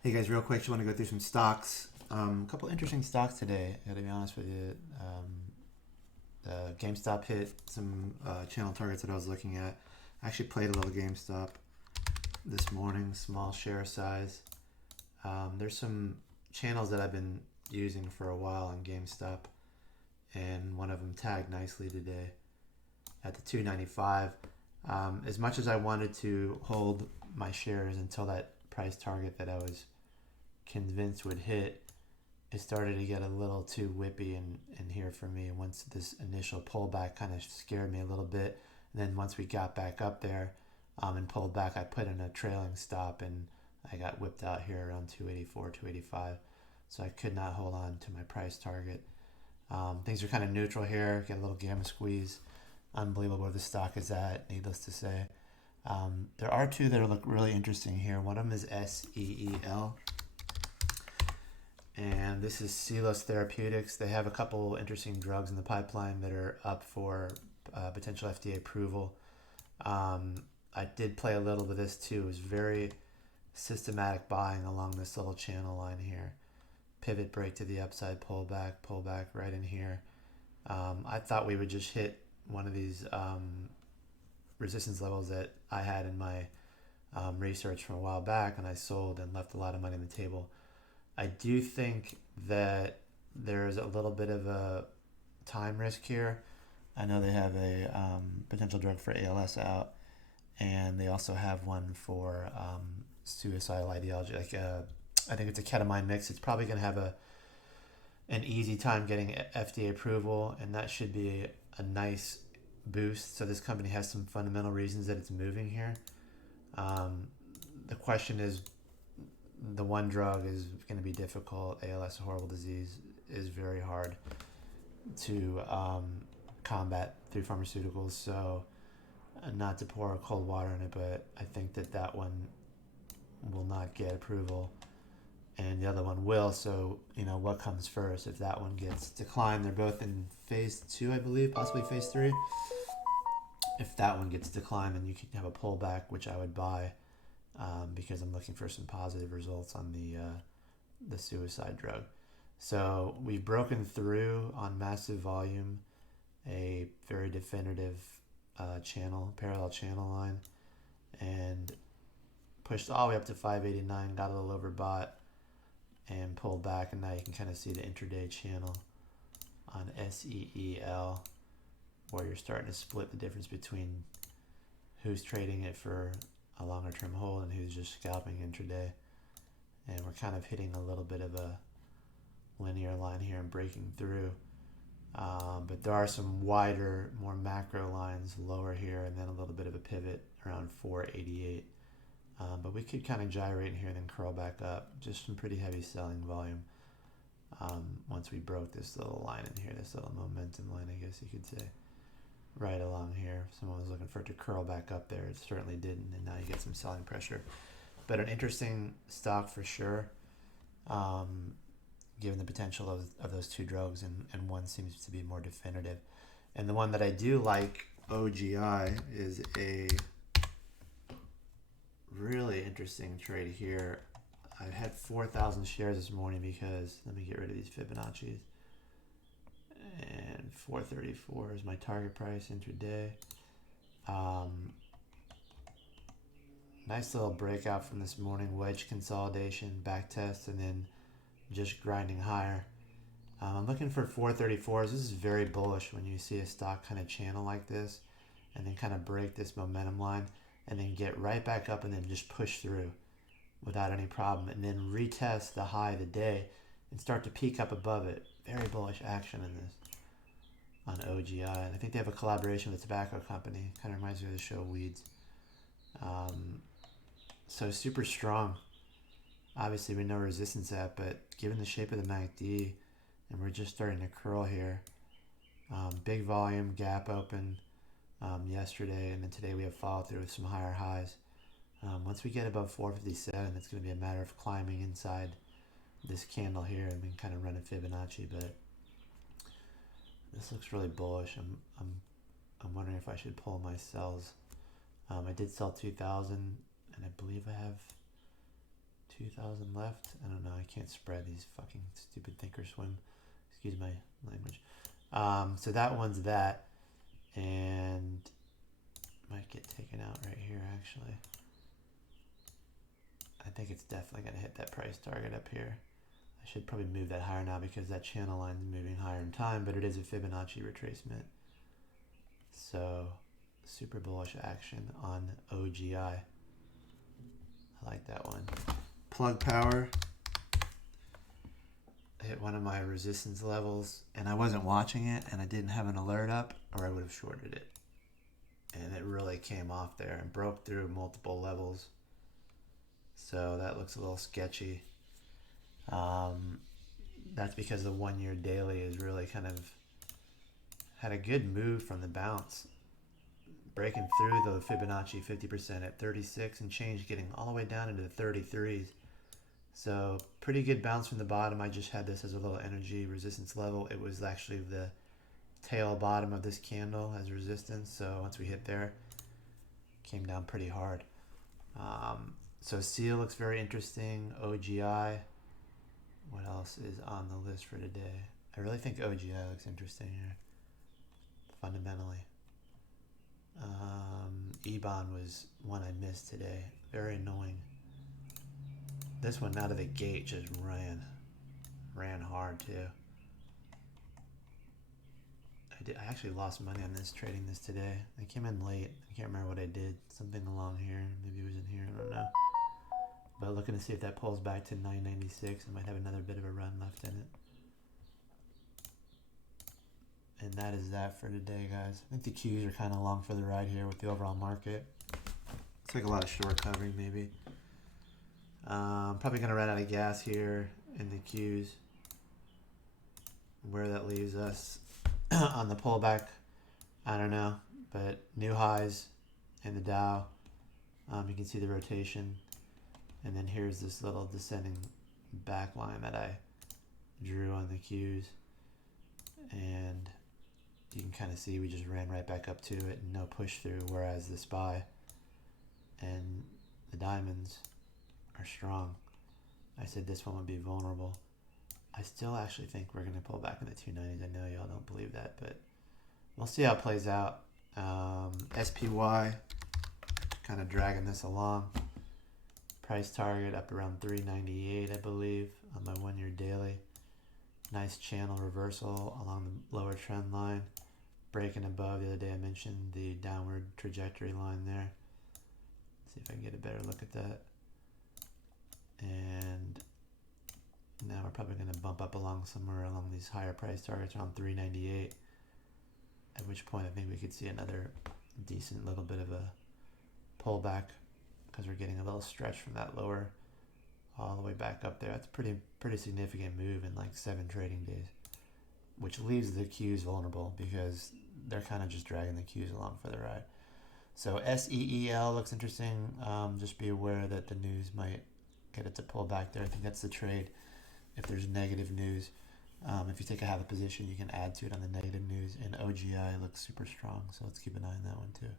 Hey guys, real quick, just want to go through some stocks. A couple interesting stocks today. I gotta be honest with you. GameStop hit some channel targets that I was looking at. I actually played a little GameStop this morning, small share size. There's some channels that I've been using for a while on GameStop, and one of them tagged nicely today at the 295. As much as I wanted to hold my shares until that price target that I was convinced would hit, it started to get a little too whippy in here for me. Once this initial pullback kind of scared me a little bit, and then once we got back up there and pulled back, I put in a trailing stop and I got whipped out here around 284, 285. So I could not hold on to my price target. Things are kind of neutral here. Get a little gamma squeeze. Unbelievable where the stock is at, needless to say. There are two that look really interesting here. One of them is SEEL, and this is Celos Therapeutics. They have a couple interesting drugs in the pipeline that are up for potential FDA approval. I did play a little with this too. It was very systematic buying along this little channel line here. Pivot break to the upside, pull back right in here. I thought we would just hit one of these resistance levels that I had in my research from a while back, and I sold and left a lot of money on the table. I do think that there's a little bit of a time risk here. I know they have a potential drug for ALS out, and they also have one for suicidal ideology. I think it's a ketamine mix. It's probably going to have an easy time getting FDA approval, and that should be a nice boost. So this company has some fundamental reasons that it's moving here. The question is, the one drug is going to be difficult. ALS, a horrible disease, is very hard to combat through pharmaceuticals. So, not to pour cold water on it, but I think that one will not get approval, and the other one will. So, what comes first? If that one gets declined, they're both in phase two, I believe, possibly phase three. If that one gets declined, then you can have a pullback, which I would buy because I'm looking for some positive results on the suicide drug. So we've broken through on massive volume a very definitive parallel channel line, and pushed all the way up to 589, got a little overbought, and pulled back, and now you can kind of see the intraday channel on SEEL, where you're starting to split the difference between who's trading it for a longer term hold and who's just scalping intraday. And we're kind of hitting a little bit of a linear line here and breaking through. But there are some wider, more macro lines lower here, and then a little bit of a pivot around 488. But we could kind of gyrate in here and then curl back up. Just some pretty heavy selling volume once we broke this little line in here, this little momentum line, I guess you could say. Right along here. Someone was looking for it to curl back up there. It certainly didn't, and now you get some selling pressure. But an interesting stock for sure, given the potential of those two drugs, and one seems to be more definitive. And the one that I do like, OGI, is a really interesting trade here. I had 4,000 shares this morning because, let me get rid of these Fibonacci's. And 434 is my target price intraday. Nice little breakout from this morning, wedge consolidation, back test, and then just grinding higher. I'm looking for 434s. This is very bullish when you see a stock kind of channel like this and then kind of break this momentum line and then get right back up and then just push through without any problem, and then retest the high of the day and start to peak up above it. Very bullish action in this on OGI. And I think they have a collaboration with a tobacco company. Kind of reminds me of the show Weeds. So super strong. Obviously, we know resistance at, but given the shape of the MACD, and we're just starting to curl here. Big volume, gap open yesterday, and then today we have follow through with some higher highs. Once we get above 457, it's going to be a matter of climbing inside this candle here, and we can kind of run a Fibonacci, but this looks really bullish. I'm wondering if I should pull my sells. I did sell 2,000, and I believe I have 2,000 left. I don't know. I can't spread these fucking stupid thinkorswim. Excuse my language. So that one's that, and might get taken out right here actually. I think it's definitely going to hit that price target up here. I should probably move that higher now because that channel line is moving higher in time, but it is a Fibonacci retracement. So super bullish action on OGI. I like that one. Plug power hit one of my resistance levels, and I wasn't watching it, and I didn't have an alert up, or I would have shorted it. And it really came off there and broke through multiple levels. So that looks a little sketchy. That's because the 1 year daily is really kind of had a good move from the bounce, breaking through the Fibonacci 50% at 36 and change, getting all the way down into the 33s. So pretty good bounce from the bottom. I just had this as a little energy resistance level. It was actually the tail bottom of this candle as resistance. So once we hit there, came down pretty hard. So SEAL looks very interesting. OGI. What else is on the list for today? I really think OGI looks interesting here, fundamentally. EBON was one I missed today. Very annoying. This one out of the gate just ran hard too. I actually lost money on this, trading this today. I came in late. I can't remember what I did. Something along here. Maybe it was in here. I don't know. But looking to see if that pulls back to 996. I might have another bit of a run left in it. And that is that for today, guys. I think the Qs are kind of along for the ride here with the overall market. Looks like a lot of short covering, maybe. Probably going to run out of gas here in the Qs. Where that leaves us on the pullback, I don't know. But new highs in the Dow. You can see the rotation. And then here's this little descending back line that I drew on the Qs. And you can kind of see we just ran right back up to it and no push through, whereas the SPY and the diamonds are strong. I said this one would be vulnerable. I still actually think we're going to pull back in the 290s. I know y'all don't believe that, but we'll see how it plays out. SPY kind of dragging this along. Price target up around 398, I believe, on my 1 year daily. Nice channel reversal along the lower trend line. Breaking above. The other day I mentioned the downward trajectory line there. Let's see if I can get a better look at that. And now we're probably going to bump up along somewhere along these higher price targets around 398. At which point I think we could see another decent little bit of a pullback, because we're getting a little stretch from that lower all the way back up there. That's pretty significant move in like 7 trading days, which leaves the Qs vulnerable because they're kind of just dragging the Qs along for the ride. So SEEL looks interesting. Just be aware that the news might get it to pull back there. I think that's the trade. If there's negative news, if you take a half a position, you can add to it on the negative news. And OGI looks super strong, so let's keep an eye on that one too.